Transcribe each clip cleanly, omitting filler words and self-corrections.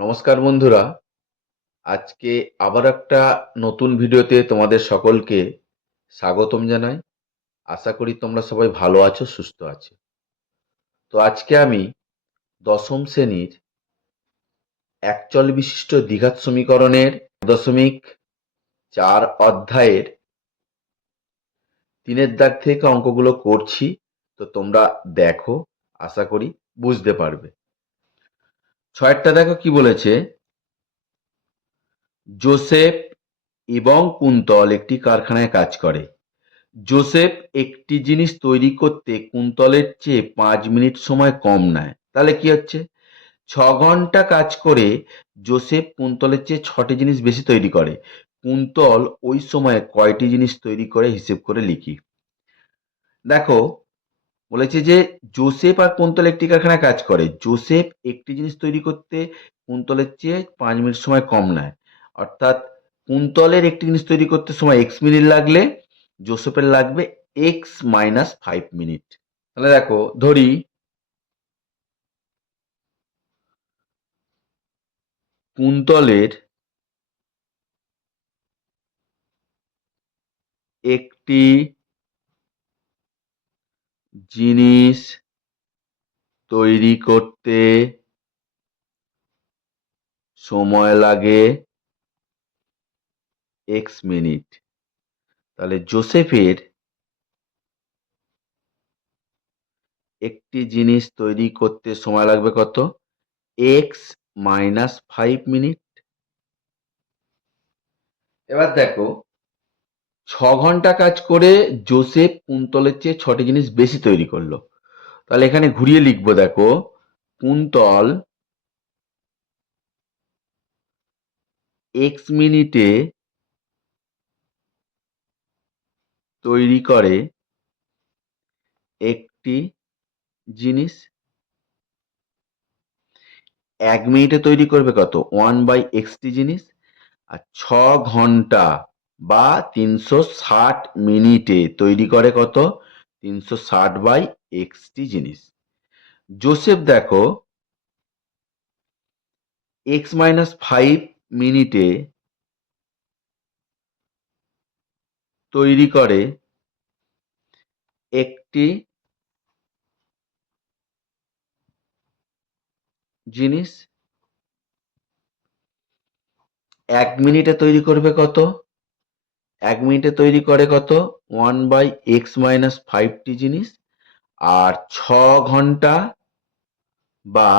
নমস্কার বন্ধুরা, আজকে আবার একটা নতুন ভিডিওতে তোমাদের সকলকে স্বাগতম জানাই। আশা করি তোমরা সবাই ভালো আছো, সুস্থ আছো। তো আজকে আমি দশম শ্রেণীর একচল বিশিষ্ট দ্বিঘাত সমীকরণের 4 অধ্যায়ের 3-এর দাগ থেকে অঙ্কগুলো করছি। তো তোমরা দেখো, আশা করি বুঝতে পারবে। 6টা দেখো কি বলেছে। জোসেফ এবং কুন্তল একটি কারখানায় কাজ করে। জোসেফ একটি জিনিস তৈরি করতে কুন্তলের চেয়ে 5 মিনিট সময় কম নেয়। তাহলে কি হচ্ছে? 6 ঘন্টা কাজ করে জোসেফ কুন্তলের চেয়ে 6টি জিনিস বেশি তৈরি করে। কুন্তল ওই সময়ে কয়টি জিনিস তৈরি করে হিসেব করে লিখি। দেখো, বলেছে যে জোসেফ আর কুন্তল একটি কারখানায় কাজ করে। জোসেফ একটি জিনিস তৈরি করতে কুন্তলের চেয়ে 5 মিনিট সময় কম নেয়। অর্থাৎ কুন্তলের একটি জিনিস তৈরি করতে সময় x মিনিট লাগলে জোসেফের লাগবে x-5 মিনিট। তাহলে দেখো, ধরি কুন্তলের একটি জিনিস তৈরি করতে সময় লাগে x মিনিট। তাহলে জোসেফের একটি জিনিস তৈরি করতে সময় লাগবে কত? x-5 minute. এবার দেখো, 6 ঘন্টা কাজ করে জোসেফ কুন্তলের চেয়ে 6টি জিনিস বেশি তৈরি করলো। তাহলে এখানে ঘুরিয়ে লিখবো, দেখো, কুন্তল x মিনিটে তৈরি করে একটি জিনিস। 1 মিনিটে তৈরি করবে কত? 1/xটি জিনিস। আর 6 ঘন্টা বা 360 মিনিটে তৈরি করে কত? 360/xটি জিনিস। জোসেফ দেখো, x-5 মিনিটে তৈরি করে একটি জিনিস। 1 মিনিটে তৈরি করবে কত? 1 মিনিটে তৈরি করে কত? 1/x-5টি জিনিস। আর 6 ঘন্টা বা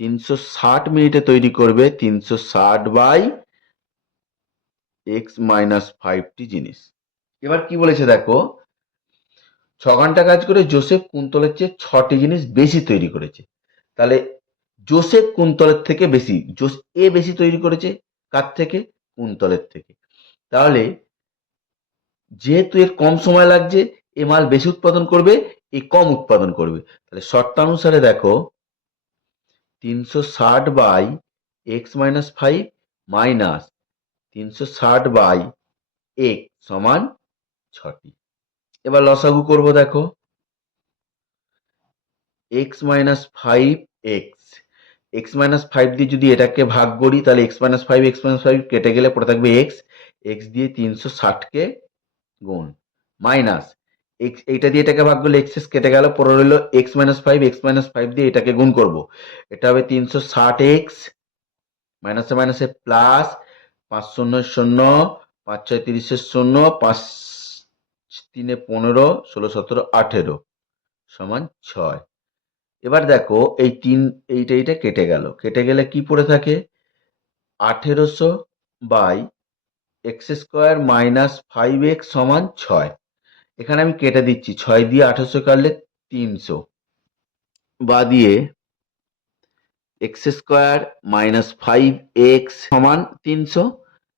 360 মিনিটে তৈরি করবে 360/x-5টি জিনিস। এবার কি বলেছে দেখো, 6 ঘন্টা কাজ করে জোসেফ কুন্তলের চেয়ে 6টি জিনিস বেশি তৈরি করেছে। তাহলে জোসেফ কুন্তলের থেকে বেশি, এ বেশি তৈরি করেছে কার থেকে? কুন্তলের থেকে। তাহলে যেহেতু এর কম সময় লাগছে, এ মাল বেশি উৎপাদন করবে, এ কম উৎপাদন করবে। তাহলে শর্তানুসারে দেখো, 360/x-5 মাইনাস 360/x সমান 6টি। এবার লসাগু করব, দেখো, x-5x, x-5 দিয়ে যদি এটাকে ভাগ করি তাহলে x-5 কেটে গেলে পড়ে থাকবে x, x দিয়ে 360কে গুণ, মাইনাস এইটা দিয়ে এটাকে ভাগ করলে এক্স কেটে গেল, পরে রইল x-5 দিয়ে এটাকে গুণ করব। এটা হবে 360x, মাইনাসে মাইনাসে প্লাস, 5 শূন্য শূন্য, 5 6 30 শূন্য, 5 3 15, 16 17 18 সমান 6। এবার দেখো, এই এইটা কেটে গেল, কেটে গেলে কি পড়ে থাকে? 1800/x² - 5x সমান 6। এখানে আমি কেটে দিচ্ছি, 6 দিয়ে 1800 কাটলে 300, বা দিয়ে x² - 5x সমান 300।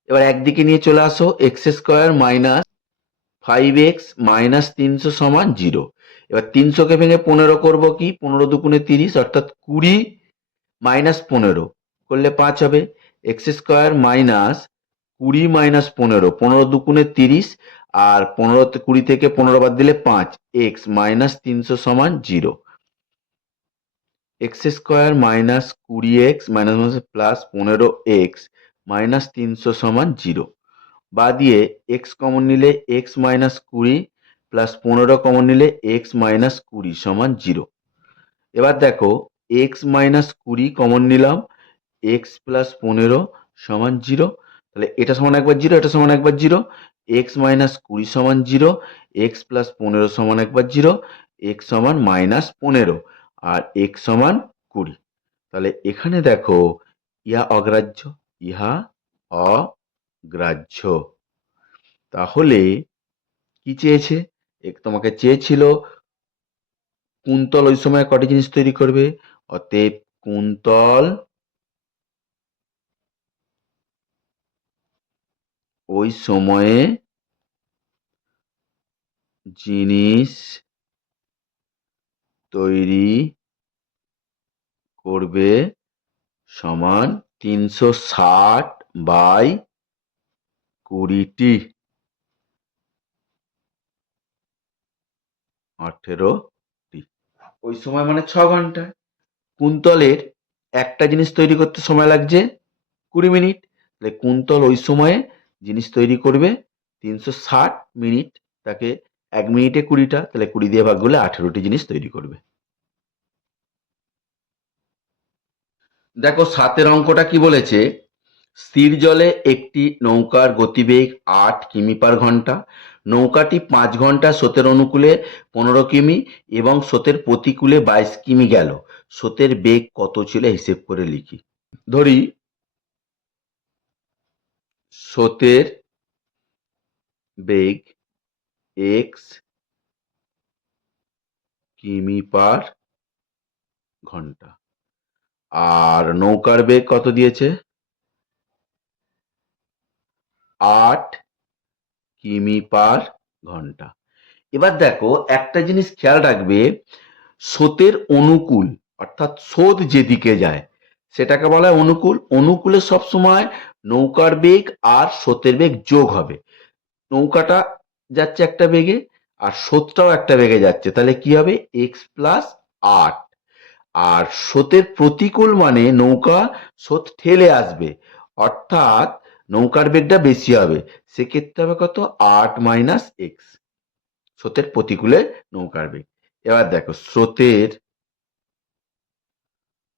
এবার একদিকে নিয়ে চলে আসো, x² - 5x মাইনাস 300 সমান 0। এবার 300কে ভেঙে 15 করব, কি 15 দুগুণে 30, অর্থাৎ 20 মাইনাস 15 করলে 5 হবে। x² মাইনাস 20 মাইনাস 15, 15 দুগুণে 30, আর 20 থেকে 15 বাদ দিলে 5, x মাইনাস 300 সমান 0। X square minus 20x minus minus plus 15x minus 300 সমান 0। বা দিয়ে এক্স কমন নিলে এক্স মাইনাস 20 প্লাস 15 কমন নিলে এক্স মাইনাস 20 সমান 0। এবার দেখো এক্স মাইনাস 20 কমন নিলাম, এক্স প্লাস 15 সমান 0। তাহলে এটা সমান একবার 0, এটা সমান একবার 0। এক্স মাইনাস 20 সমান 0, এক্স প্লাস 15 সমান একবার 0, এক্স সমান মাইনাস 15 আর এক্স সমান 20। তাহলে এখানে দেখো ইহা অগ্রাহ্য, ইহা অগ্রাহ্য। তাহলে কি চেয়েছে? তোমাকে চেয়েছিল কুন্তল ওই সময় কটি জিনিস তৈরি করবে, অতএব কুন্তল ওই সময়ে জিনিস তৈরি করবে সমান 360 বাই 20টি, 18টি। ওই সময় মানে 6 ঘন্টায়। কুন্তলের একটা জিনিস তৈরি করতে সময় লাগছে 20 মিনিট। তাহলে কুন্তল ওই সময়ে জিনিস তৈরি করবে 360 মিনিট, তাকে 1 মিনিটে 20টা, তাহলে 20 দিয়ে ভাগ করলে 18টি জিনিস তৈরি করবে। দেখো 7 অঙ্কটা কি বলেছে, স্থির জলে একটি নৌকার গতিবেগ 8 কিমি পার ঘন্টা। নৌকাটি 5 ঘন্টা স্রোতের অনুকূলে 15 কিমি এবং স্রোতের প্রতিকূলে 22 কিমি গেল। স্রোতের বেগ কত ছিল হিসেব করে লিখি। ধরি স্রোতের বেগ এক্স কিমি পার ঘন্টা আর নৌকার বেগ কত দিয়েছে, 8 কিমি পার ঘন্টা। এবার দেখো একটা জিনিস খেয়াল রাখবে, স্রোতের অনুকূল অর্থাৎ স্রোত যেদিকে যায় সেটাকে বলা হয় অনুকূল। অনুকূলে সবসময় নৌকার বেগ আর স্রোতের বেগ যোগ হবে। নৌকাটা যাচ্ছে একটা বেগে আর স্রোতটাও একটা বেগে যাচ্ছে, তাহলে কি হবে এক্স প্লাস 8। আর স্রোতের প্রতিকূল মানে নৌকা স্রোত ঠেলে আসবে, অর্থাৎ নৌকার বেগটা বেশি হবে, সেক্ষেত্রে হবে কত 8 মাইনাস এক্স, স্রোতের প্রতিকূলে নৌকার বেগ। এবার দেখো স্রোতের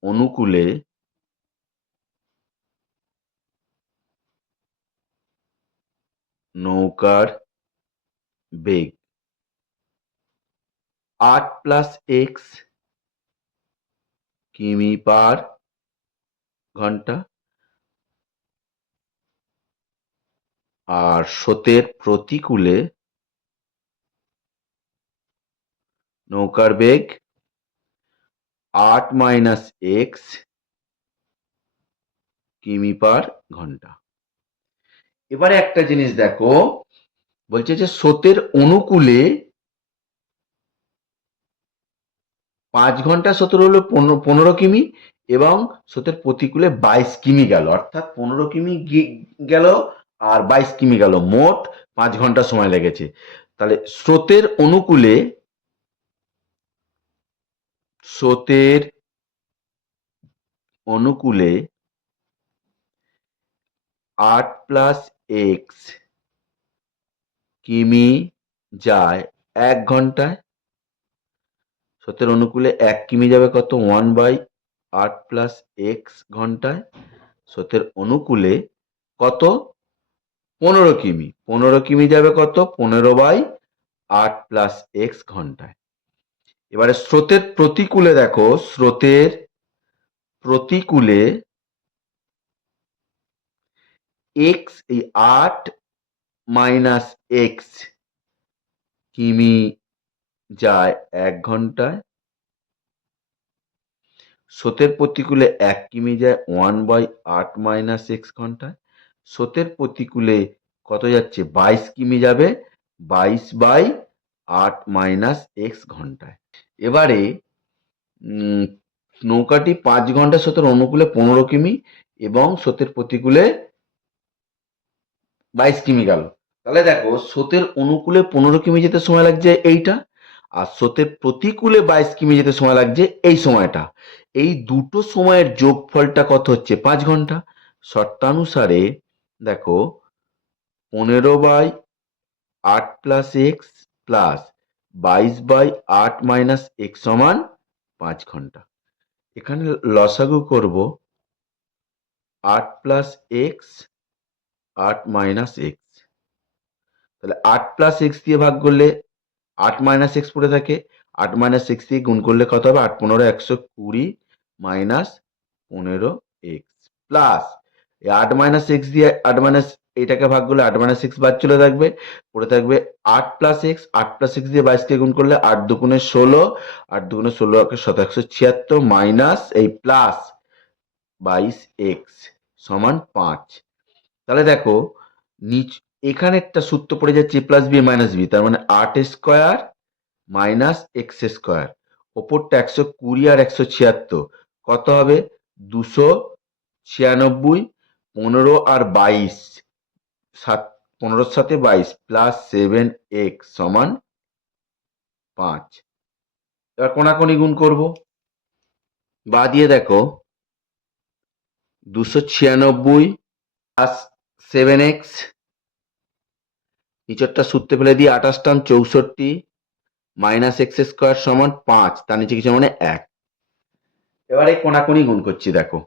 অনুকূলে নৌকার বেগ 8 প্লাস এক্স কিমি পার ঘন্টা আর স্রোতের প্রতিকূলে নৌকার বেগ 8 মাইনাস এক্স কিমি পার ঘন্টা। এবারে একটা জিনিস দেখো, বলছে যে স্রোতের অনুকূলে 5 ঘন্টা স্রোতের হলো 15 কিমি এবং স্রোতের প্রতিকূলে 22 কিমি গেল, অর্থাৎ 15 কিমি গেল আর 22 কিমি গেল, মোট 5 ঘন্টা সময় লেগেছে। তাহলে স্রোতের অনুকূলে 8 প্লাস এক্স কিমি যায় 1 ঘন্টায়। স্রোতের অনুকূলে 1 কিমি যাবে কত 1/8 প্লাস এক্স ঘন্টায়। স্রোতের অনুকূলে কত 15 কিমি, 15 কিমি যাবে কত 15/8 প্লাস এক্স ঘন্টায়। এবারে স্রোতের প্রতিকূলে দেখো, স্রোতের প্রতিকূলে এক্স এই 8 মাইনাস এক্স কিমি যায় 1 ঘন্টায়। স্রোতের প্রতিকূলে 1 কিমি যায় 1/8 মাইনাস এক্স ঘন্টায়। স্রোতের প্রতিকূলে কত যাচ্ছে 22 কিমি যাবে 22/8 মাইনাস এক্স ঘন্টায়। এবারে নৌকাটি 5 ঘন্টা স্রোতের অনুকূলে 15 কিমি এবং স্রোতের প্রতিকূলে 22 কিমি গেল। তাহলে দেখো স্রোতের অনুকূলে 15 কিমি যেতে সময় লাগছে এইটা, আর স্রোতের প্রতিকূলে 22 কিমি যেতে সময় লাগছে এই সময়টা। এই দুটো সময়ের যোগফলটা কত হচ্ছে? 5 ঘন্টা। শর্তানুসারে দেখো 15/8 plus x plus 22/8 minus x সমান 5 ঘন্টা। এখানে লসাগু করব 8 প্লাস এক্স 8 মাইনাস এক্স, তাহলে 8 প্লাস এক্স দিয়ে ভাগ করলে 8 মাইনাস এক্স পড়ে থাকে, 8 মাইনাস এক্স দিয়ে গুণ করলে কত হবে? 8 15 120 minus 15 x plus 8 minus x দিয়ে 8 মাইনাস এটাকে ভাগ করলে 8 মাইনাস এক্স বাদ চলে থাকবে, পড়ে থাকবে 8 প্লাস এক্স। 8 প্লাস এক্স দিয়ে 22 কে গুণ করলে 8 দুগুণে 16, 8 দুগুণে 16 176 মাইনাস এই প্লাস 22 এক্স সমান 5। তাহলে দেখো নিচ এখানে একটা সূত্র পড়ে যাচ্ছে এ প্লাস বি মাইনাস বি, তার মানে 8 স্কোয়ার মাইনাস এক্স স্কোয়ার, ওপরটা 120 আর 176 কত হবে? 296, 15 আর 22 15 সাথে 22 প্লাস 7x সমান 5। এবার কোনাকুনি গুণ করব, বা দিয়ে দেখো 296 প্লাস 7x, নিচরটা সূত্রে ফেলে দিয়ে 28 টান 64 মাইনাস এক্স স্কোয়ার সমান 5, তার নিচে কিছু মানে 1। এবারে কোনাকুনি গুণ করছি, দেখো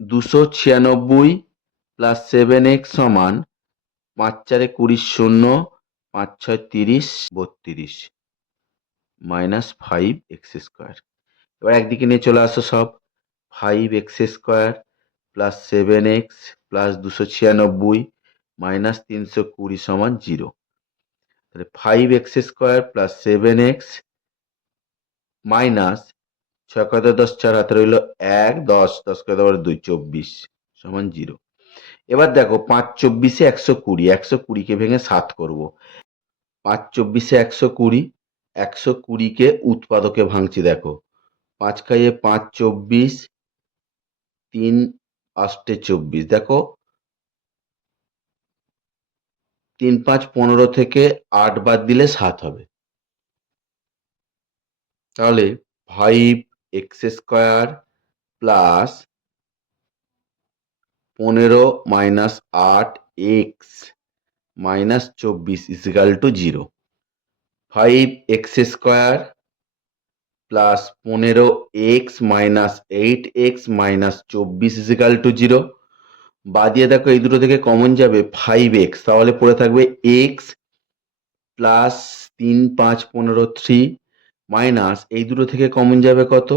296 প্লাস 7x সমান 5 4 20 0, 5 6 30 32 মাইনাস 5x স্কোয়ার। এবার একদিকে নিয়ে চলে আসো সব, 5x square plus 7x plus 296 minus 320 সমান 0। তাহলে 5x square plus 7x minus 6 কত 10 4 হাতে রইল 1, 10 10 কত 2 24 সমান 0। এবার দেখো 5 24 120, 120 কে ভেঙে 7 করব। 5 24 120, 120 কে উৎপাদকে ভাঙছি, দেখো 5 খাইয়ে 5 24, 3 8 24, দেখো 3 5 15 থেকে 8 বাদ দিলে 7 হবে। তাহলে 5x square plus 15 minus 8x minus 24 equal to 0। 5x square plus 15x minus 8x minus 24 equal to 0। বাদ দিয়ে দেখো এই দুটো থেকে কমন যাবে 5x, তাহলে পড়ে থাকবে x প্লাস 3 5 15 3 মাইনাস এই দুটো থেকে কমন যাবে কত?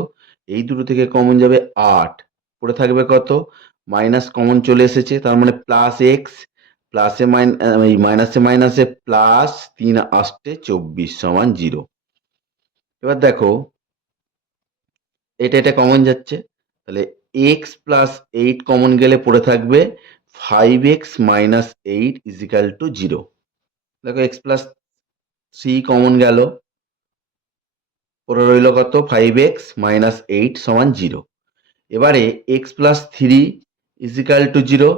এই দুটো থেকে কমন যাবে 8, পড়ে থাকবে কত? মাইনাস কমন চলে এসেছে, তার মানে প্লাস এক্স প্লাসে মাইনাসে মাইনাসে প্লাস 3 8 24 সমান 0। এবার দেখো এটা কমন যাচ্ছে, তাহলে এক্স প্লাস 8 কমন গেলে পড়ে থাকবে 5x মাইনাস 8 ইজিক্যাল টু 0। দেখো এক্স প্লাস 3 কমন গেল, পড়ে রইল কত? 5x মাইনাস 8 সমান 0। এবারে x plus 3 equal to 0,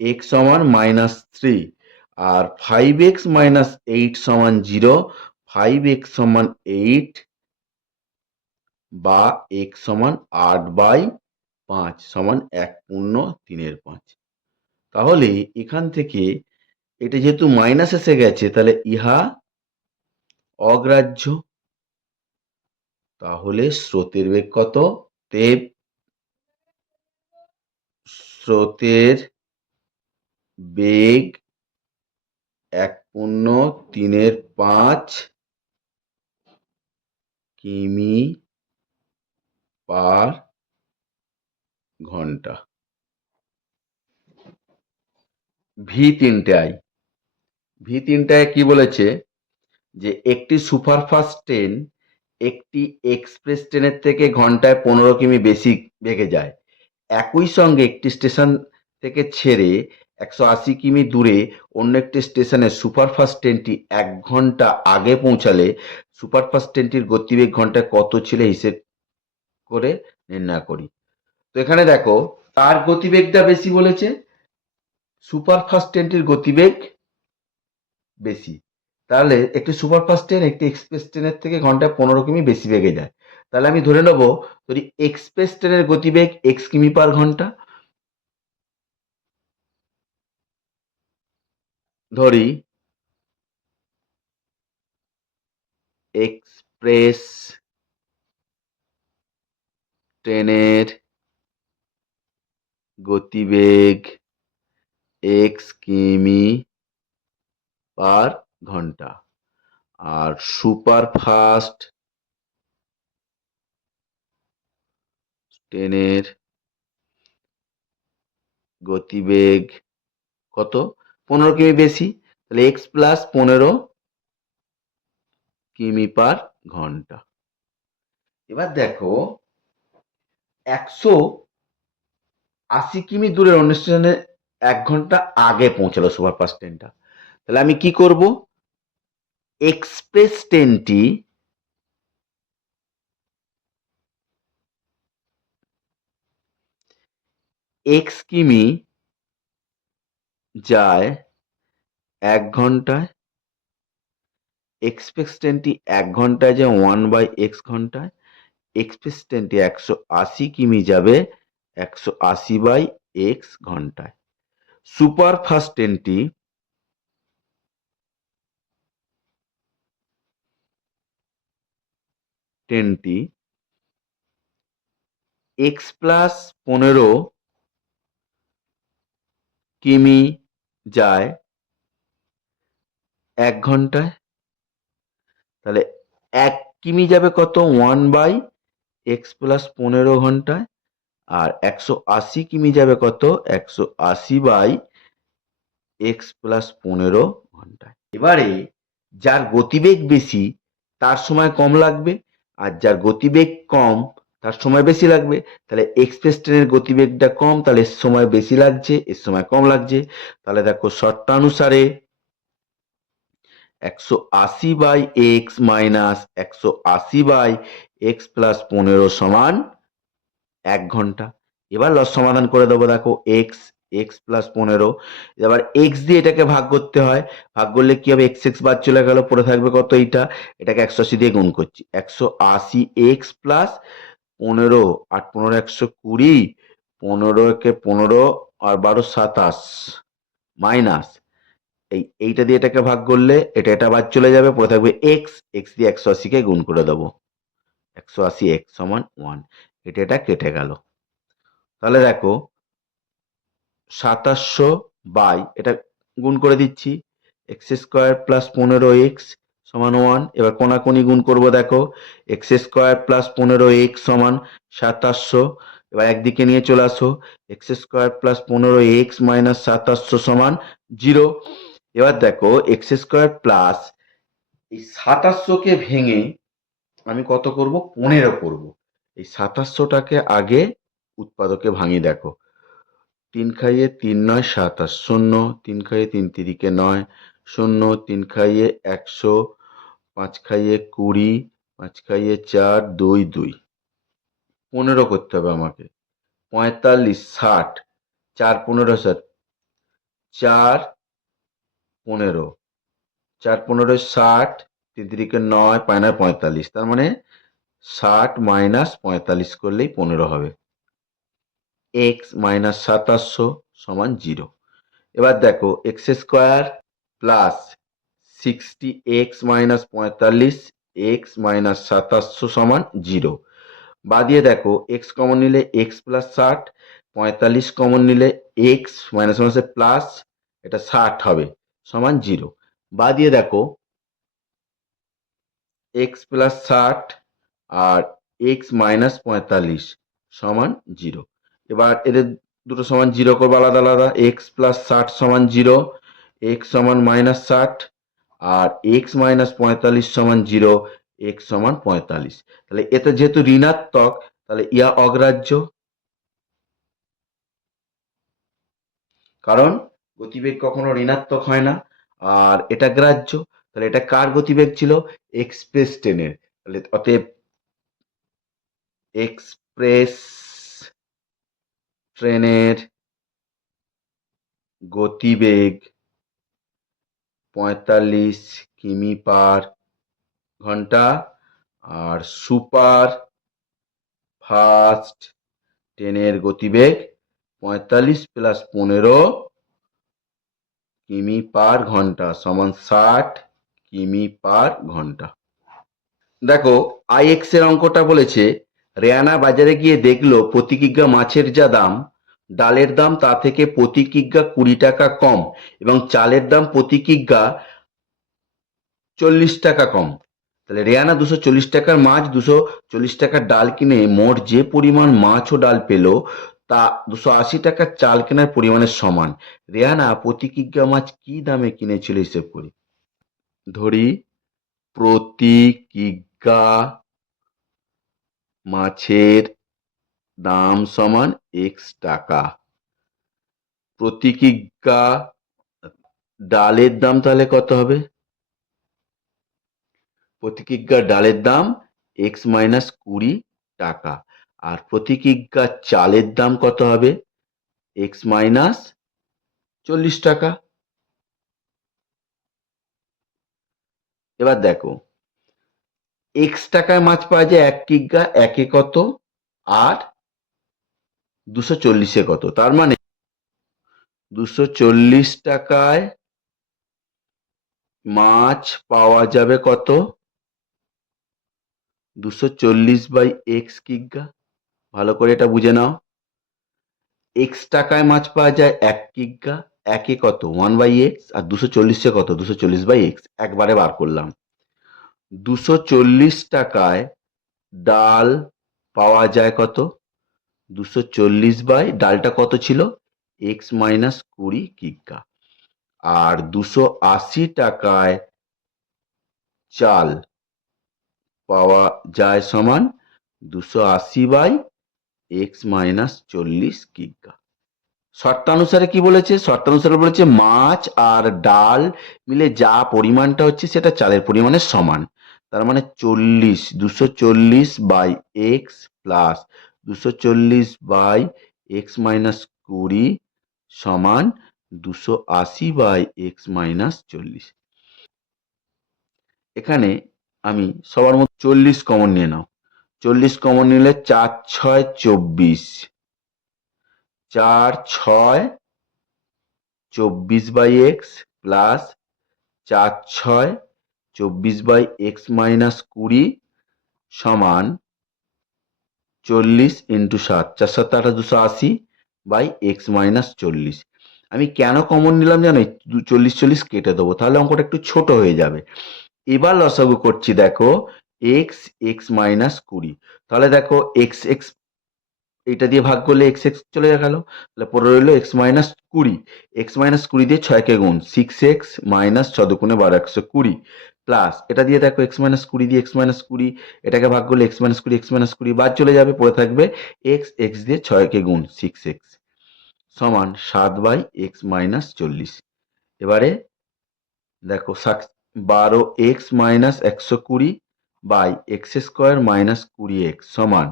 x সমান মাইনাস 3, আর 5x মাইনাস 8 সমান 0, 5x সমান 8 বা x সমান 8/5 সমান 1/3/5। তাহলে এখান থেকে এটা যেহেতু মাইনাস এসে গেছে, তাহলে ইহা অগ্রাহ্য। তাহলে স্রোতের বেগ কত? স্রোতের বেগ 1/3/5 কিমি পার ঘন্টা। V3I, V3I কি বলেছে? যে একটি সুপারফাস্ট ট্রেন একটি এক্সপ্রেস ট্রেনের থেকে ঘন্টায় 15 কিমি বেশি বেগে যায়। একই সঙ্গে একটি স্টেশন থেকে ছেড়ে 180 কিমি দূরে অন্য একটি স্টেশনে সুপারফাস্ট ট্রেনটি 1 ঘন্টা আগে পৌঁছালে সুপারফাস্ট ট্রেনটির গতিবেগ ঘন্টায় কত ছিল হিসেব করে নির্ণয় করি। তো এখানে দেখো তার গতিবেগটা বেশি বলেছে, সুপারফাস্ট ট্রেনটির গতিবেগ বেশি, তাহলে একটি সুপারফাস্ট ট্রেন একটি এক্সপ্রেস ট্রেনের থেকে ঘন্টায় 15 কিমি বেশি বেগে যায়। তাহলে আমি ধরে নেব, যদি এক্সপ্রেস ট্রেনের গতিবেগ x কিমি/ঘন্টা, ধরি এক্সপ্রেস ট্রেনের গতিবেগ x কিমি/ঘন্টা, আর সুপারফাস্ট ট্রেনের গতিবেগ কত? 15 কিমি বেশি, তাহলে x+15 কিমি/ঘন্টা। এবার দেখো, 180 কিমি দূরের অন্য স্টেশনে 1 ঘন্টা আগে পৌঁছালো সুপারফাস্ট ট্রেনটা। তাহলে আমি কি করব, এক্সপ্রেস ট্রেনটি x কিমি যায় 1 ঘন্টায়, এক্সপ্রেস ট্রেনটি 1 ঘন্টায় যায় 1/x ঘন্টায়, এক্সপ্রেস ট্রেনটি 180 কিমি যাবে 180/x ঘন্টায়। সুপারফাস্ট ট্রেনটি x+15 কিমি যায় 1 ঘন্টায়, তাহলে 1 কিমি যাবে কত? 1/x+15 ঘন্টায়, আর 180 কিমি যাবে কত? 180/x+15 ঘন্টায়। এবারে যার গতিবেগ বেশি তার সময় কম লাগবে, আর যার গতিবেগ কম তার সময় বেশি লাগবে। তাহলে এক্সপ্রেস ট্রেনের গতিবেগটা কম, তাহলে এর সময় বেশি লাগছে, এর সময় কম লাগছে। তাহলে দেখো, শর্তানুসারে 180/x-180/x+15 = 1 ঘন্টা। এবার সমাধান করে দেবো। দেখো, x+15, এবার x দিয়ে এটাকে ভাগ করতে হয়। ভাগ করলে কি হবে? x বাদ চলে গেল, পড়ে থাকবে কত? এটাকে 180 দিয়ে গুণ করছি। 180x+15, 8×15 120, 15 × 15 আর 12 27, মাইনাস এইটা দিয়ে এটাকে ভাগ করলে এটা বাদ চলে যাবে, পড়ে থাকবে x দিয়ে 180-কে গুণ করে দেবো। 180x = 1, এটা কেটে গেল। তাহলে দেখো, 2700 এটা গুণ করে দিচ্ছি, x² + 15x = 1। এবার কোনাকুনি গুণ করব। দেখো, x² + 15x = 2700। এবার একদিকে নিয়ে চলে আসো, x² + 15x - 2700 = 0। এবার দেখো, x² এই 2700-কে ভেঙে আমি কত করব? 15 করব। এই 2700টাকে আগে উৎপাদকে ভাঙি। দেখো, 3 খাইয়ে 3 9 27, 0, 3 খাইয়ে 3 তিরিকে 9, 0, 3 খাইয়ে 100, 5 খাইয়ে 20, 5 খাইয়ে 4, 2 2, 15 করতে হবে আমাকে। 45, 60, 4 15 60, 4 15, 4 15 60, 3 তিরিকে 9, 5 9 45, তার মানে 60 - 45 করলেই 15 হবে। x - 2700 = 0। এবার দেখো, x² প্লাস 60x - 45, x - 2700 = 0। বা দিয়ে দেখো, x কমন নিলে x + 60, 45 কমন নিলে x মাইনাস মাইনাসে প্লাস, এটা 60 হবে, সমান 0। বা দিয়ে দেখো, x + 60 আর x - 45 = 0। এবার এদের দুটো সমান 0 করবো আলাদা আলাদা। x + 60 = 0, x = -60, আর x - 45 = 0, x = 45। তাহলে এটা যেহেতু ঋণাত্মক, তাহলে ইয়া অগ্রাহ্য, কারণ গতিবেগ কখনো ঋণাত্মক হয় না। আর এটা গ্রাহ্য। তাহলে এটা কার গতিবেগ ছিল? এক্সপ্রেস ট্রেনের। তাহলে অতএব এক্সপ্রেস ট্রেনের গতিবেগ 45 কিমি পার ঘন্টা, আর সুপার ফাস্ট ট্রেনের গতিবেগ 45 প্লাস 15 কিমি পার ঘন্টা সমান 60 কিমি পার ঘন্টা। দেখো আইএক্স এর অঙ্কটা বলেছে, রেয়ানা বাজারে গিয়ে দেখলো প্রতি কিগ্রা মাছের যা দাম, ডালের দাম তা থেকে প্রতি কিগ্রা 20 টাকা কম এবং চালের দাম প্রতি কিগ্রা 40 টাকা কম। তাহলে রেয়ানা 240 টাকার মাছ 240 টাকার ডাল কিনে মোট যে পরিমাণ মাছ ও ডাল পেল তা 280 টাকার চাল কেনার পরিমাণের সমান। রেয়ানা প্রতি কিগ্রা মাছ কি দামে কিনেছিল হিসেব করি। ধরি প্রতি কিগ্রা মাছের দাম সমান এক্স টাকা, প্রতি কিগ্রা ডালের দাম তাহলে কত হবে, প্রতি কিগ্রা ডালের দাম এক্স মাইনাস 20 টাকা, আর প্রতি কিগ্রা চালের দাম কত হবে এক্স মাইনাস 40 টাকা। এবার দেখো এক্স টাকায় মাছ পাওয়া যায় 1 কিগ্রা, একে কত আর 240-এ কত, তার মানে 240 টাকায় মাছ পাওয়া যাবে কত, 240/x কিগ্রা। ভালো করে এটা বুঝে নাও, এক্স টাকায় মাছ পাওয়া যায় 1 কিগ্রা, একে কত 1/x, আর 240-এ কত 240/x। একবারে বার করলাম। 240 টাকায় ডাল পাওয়া যায় কত, 240 ডালটা কত ছিল এক্স মাইনাস 20 কিগ্রা, আর 280 টাকায় চাল পাওয়া যায় সমান 280/x মাইনাস 40 কিগ্রা। শর্তানুসারে কি বলেছে, শর্তানুসারে বলেছে মাছ আর ডাল মিলে যা পরিমাণটা হচ্ছে সেটা চালের পরিমাণের সমান। তার মানে 240/x প্লাস 240/x মাইনাস 20 সমান 280/x মাইনাস 40। এখানে আমি সবার মধ্যে 40 কমন নিয়ে নাও, 40 কমন নিলে 4 6 24, 4 6 24/x প্লাস 4 6 24/x মাইনাস 20 সমান 40 ইন্টু 7, 4 7 8 280/x মাইনাস 40। আমি কেন কমন নিলাম জানো, 40 40 কেটে দেবো, তাহলে অঙ্কটা একটু ছোট হয়ে যাবে। এবার লসাগু করছি, দেখো এক্স এক্স মাইনাস 20, তাহলে দেখো এক্স এক্স এইটা দিয়ে ভাগ করলে এক্স এক্স চলে গেল, তাহলে পরে রইলো এক্স মাইনাস 20, এক্স মাইনাস 20 দিয়ে 6 কে গুণ 6x মাইনাস 6 দুগুণে 12 120 প্লাস এটা দিয়ে দেখো এক্স মাইনাস 20 দিয়ে এক্স মাইনাস 20 এটাকে ভাগ করলে এক্স মাইনাস 20 এক্স মাইনাস 20 বাদ চলে যাবে, পড়ে থাকবে এক্স এক্স দিয়ে 6 কে গুণ 6x সমান 7/x মাইনাস 40। এবারে দেখো 12x minus 120 by x square minus 20x সমান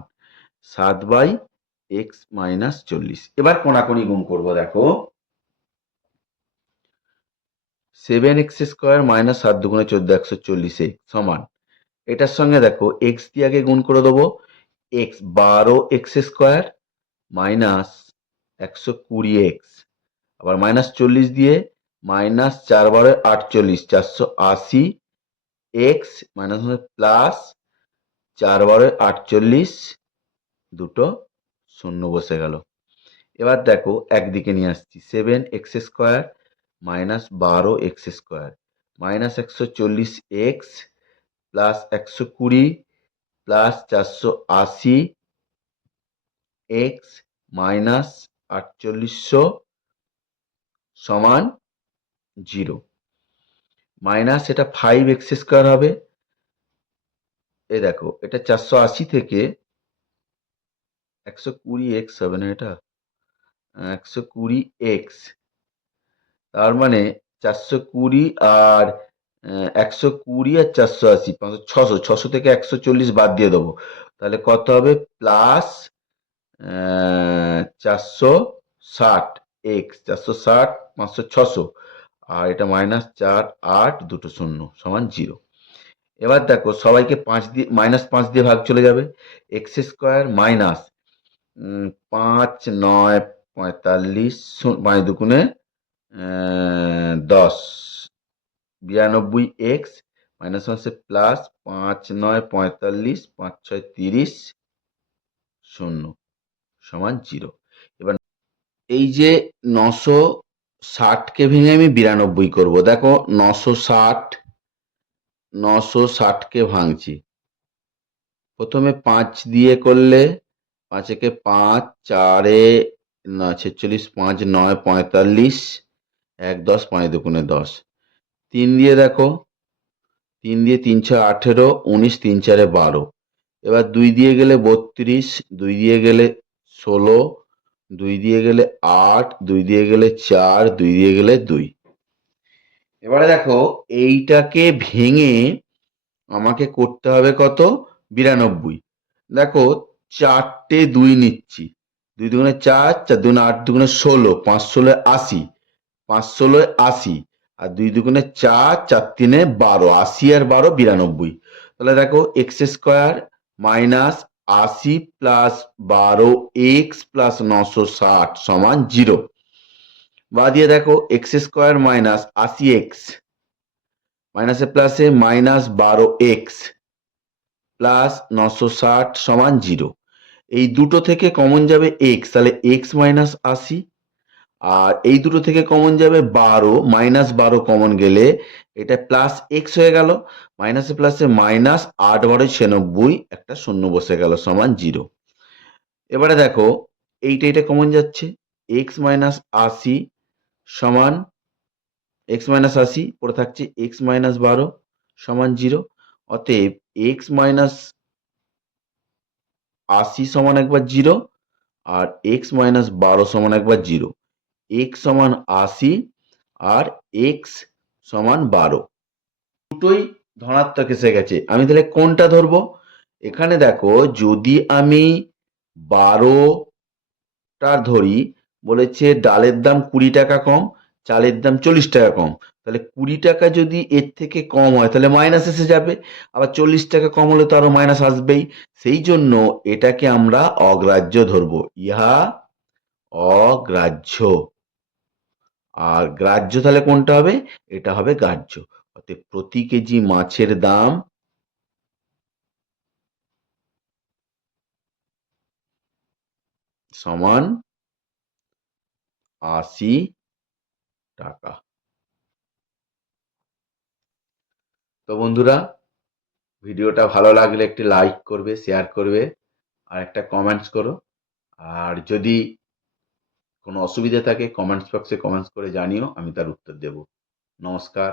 7/x মাইনাস 40। এবার কোনাকুনি গুণ করবো, দেখো 7x স্কোয়ার মাইনাস 7 দুগুণে 14 140x সমান, এটার সঙ্গে দেখো এক্স দিয়ে আগে গুণ করে দেবো, x 12x square minus 120x, আবার মাইনাস 40 দিয়ে মাইনাস 4 12 48 480 এক্স মাইনাস প্লাস 4 12 48 দুটো শূন্য বসে গেল। এবার দেখো একদিকে নিয়ে আসছি, 7x square minus 12x square minus 140x plus 120 plus 480x minus 4800 সমান 0, মাইনাস এটা 5x স্কোয়ার হবে, এই দেখো এটা 480 থেকে 120x হবে না, এটা 120x, তার মানে 420 আর 120 আর 480 600, 600 থেকে 140 বাদ দিয়ে দেবো, তাহলে কত হবে প্লাস 460x 460 500 600, আর এটা -4 8 দুটো শূন্য সমান 0। এবার দেখো সবাইকে 5 দিয়ে -5 দিয়ে ভাগ চলে যাবে। এক্স স্কোয়ার মাইনাস 5 9 45 5 দুগুণে 10 92 এক্স মাইনাস আছে প্লাস 5 9 45 5 6 30 শূন্য সমান 0। এবার এই যে 960কে ভেঙে আমি 92 করব। দেখো 960কে ভাঙছি। প্রথমে 5 দিয়ে করলে 5 একে 5 4 এ 46 5 9 45 1 10 5 দুগুণে 10। 3 দিয়ে দেখো 3 দিয়ে 3 6 18 19 3 4 12। এবার 2 দিয়ে গেলে 32 2 দিয়ে গেলে 16 2 দিয়ে গেলে 8 2 দিয়ে গেলে 4 2 দিয়ে গেলে 2। এবারে দেখো এইটাকে ভেঙে আমাকে করতে হবে কত 92। দেখো 4টে 2 নিচ্ছি, 2 দুগুণে 4 4 দুগুণে 8 দুগুণে 16 5 16 80 5 16 80 আর 2 দুগুণে 4 4 3 12 80 আর 12 92। তাহলে দেখো x square minus 80 plus 12 x plus 960 সমান 0। বা দিয়ে দেখো এক্স স্কোয়ার মাইনাস 80 এক্স মাইনাসে প্লাসে মাইনাস 12 এক্স প্লাস 960 সমান 0। এই দুটো থেকে কমন যাবে এক্স, তাহলে এক্স মাইনাস 80। আর এই দুটো থেকে কমন যাবে 12, -12 কমন গেলে এটা প্লাস এক্স হয়ে গেল। মাইনাসে প্লাসে মাইনাস 8 12 96 একটা শূন্য বসে গেল সমান 0। এবারে দেখো এইটা কমন যাচ্ছে, এক্স মাইনাস 80 সমান এক্স মাইনাস 80 পড়ে থাকছে এক্স মাইনাস 12 সমান 0। অতএব এক্স মাইনাস 80 সমান একবার 0 আর এক্স মাইনাস 12 সমান একবার 0। এক্স সমান 80 আর এক্স সমান 12 দুটোই ধনাত্মক এসে গেছে। আমি তাহলে কোনটা ধরবো? এখানে দেখো যদি আমি 12টা ধরি, বলেছে ডালের দাম 20 টাকা কম, চালের দাম 40 টাকা কম। তাহলে 20 টাকা যদি এর থেকে কম হয় তাহলে মাইনাস এসে যাবে, আবার 40 টাকা কম হলে তো আরো মাইনাস আসবেই। সেই জন্য এটাকে আমরা অগ্রাহ্য ধরবো, ইহা অগ্রাহ্য। আর গ্রাহ্য তাহলে কোনটা হবে? এটা হবে গ্রাহ্য। অতএব প্রতি কেজি মাছের দাম সমান 80 টাকা। তো বন্ধুরা, ভিডিওটা ভালো লাগলে একটি লাইক করবে, শেয়ার করবে আর একটা কমেন্টস করো। আর যদি কোনো অসুবিধা থাকে কমেন্টস বক্সে কমেন্টস করে জানিও, আমি তার উত্তর দেব। নমস্কার।